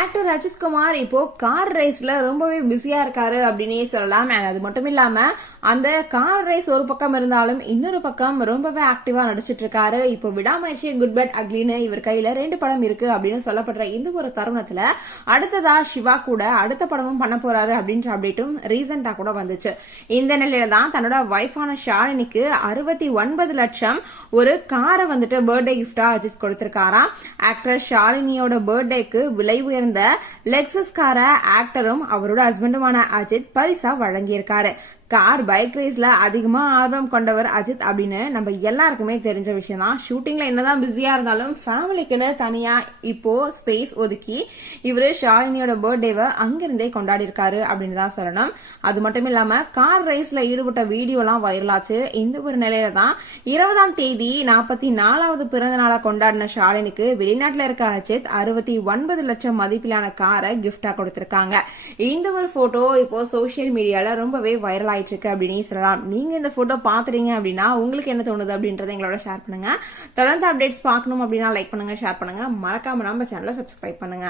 Actor Ajithkumar இப்போ car ரேஸ்ல ரொம்பவே பிஸியா இருக்காரு அப்படின்னே சொல்லலாம். அது மட்டும் இல்லாம அந்த கார் ரேஸ் ஒரு பக்கம் இருந்தாலும் இன்னொரு பக்கம் ரொம்பவே ஆக்டிவா நடிச்சிட்டு இருக்காரு இப்போ விடாமுயற்சி குட் பட் அக்லின்னு இவர் கையில ரெண்டு படம் இருக்கு அப்படின்னு சொல்லப்படுற இந்த ஒரு தருணத்துல அடுத்ததா சிவா கூட அடுத்த படமும் பண்ண போறாரு அப்படின்ற அப்டேட்டும் ரீசெண்டா கூட வந்துச்சு. இந்த நிலையில தான் தன்னோட வைஃபான ஷாலினிக்கு அறுபத்தி ஒன்பது லட்சம் ஒரு காரை வந்துட்டு பர்த்டே கிஃப்டா அஜித் கொடுத்திருக்காராம். ஆக்டர் ஷாலினியோட பர்த்டேக்கு விலை உயர்ந்த லெக்ஸஸ் காரை ஆக்டரும் அவரோட ஹஸ்பண்டுமான அஜித் பரிசா வழங்கியிருக்காரு. கார் பைக் ரேஸ்ல அதிகமா ஆர்வம் கொண்டவர் அஜித் அப்படின்னு நம்ம எல்லாருக்குமே தெரிஞ்ச விஷயம் தான் ஷூட்டிங்ல என்னதான் பிஸியா இருந்தாலும் ஃபேமிலிக்குன்னு தனியா இப்போ ஸ்பேஸ் ஒதுக்கி இவரு ஷாலினியோட பர்த்டேவை அங்கிருந்தே கொண்டாடி இருக்காரு அப்படின்னு தான் சொல்லணும். அது மட்டும் இல்லாம கார் ரேஸ்ல ஈடுபட்ட வீடியோலாம் வைரலாச்சு. இந்த ஒரு நிலையில தான் இருபதாம் தேதி நாற்பத்தி நாலாவது பிறந்த நாளா கொண்டாடின ஷாலினிக்கு வெளிநாட்டுல இருக்க அஜித் அறுபத்தி ஒன்பது லட்சம் மதிப்பிலான காரை கிஃப்டா கொடுத்திருக்காங்க. இந்த ஒரு போட்டோ இப்போ சோசியல் மீடியால ரொம்பவே வைரலாக ஆயிட்டு இருக்கு அப்படின்னு சொல்லலாம். நீங்க இந்த போட்டோ பாத்துறீங்க அப்படின்னா உங்களுக்கு என்ன தோணுது அப்படின்றத எங்களோட ஷேர் பண்ணுங்க. தொடர்ந்து அப்டேட்ஸ் பார்க்கணும் அப்படின்னா லைக் பண்ணுங்க ஷேர் பண்ணுங்க. மறக்காம நம்ம சேனலை சப்ஸ்கிரைப் பண்ணுங்க.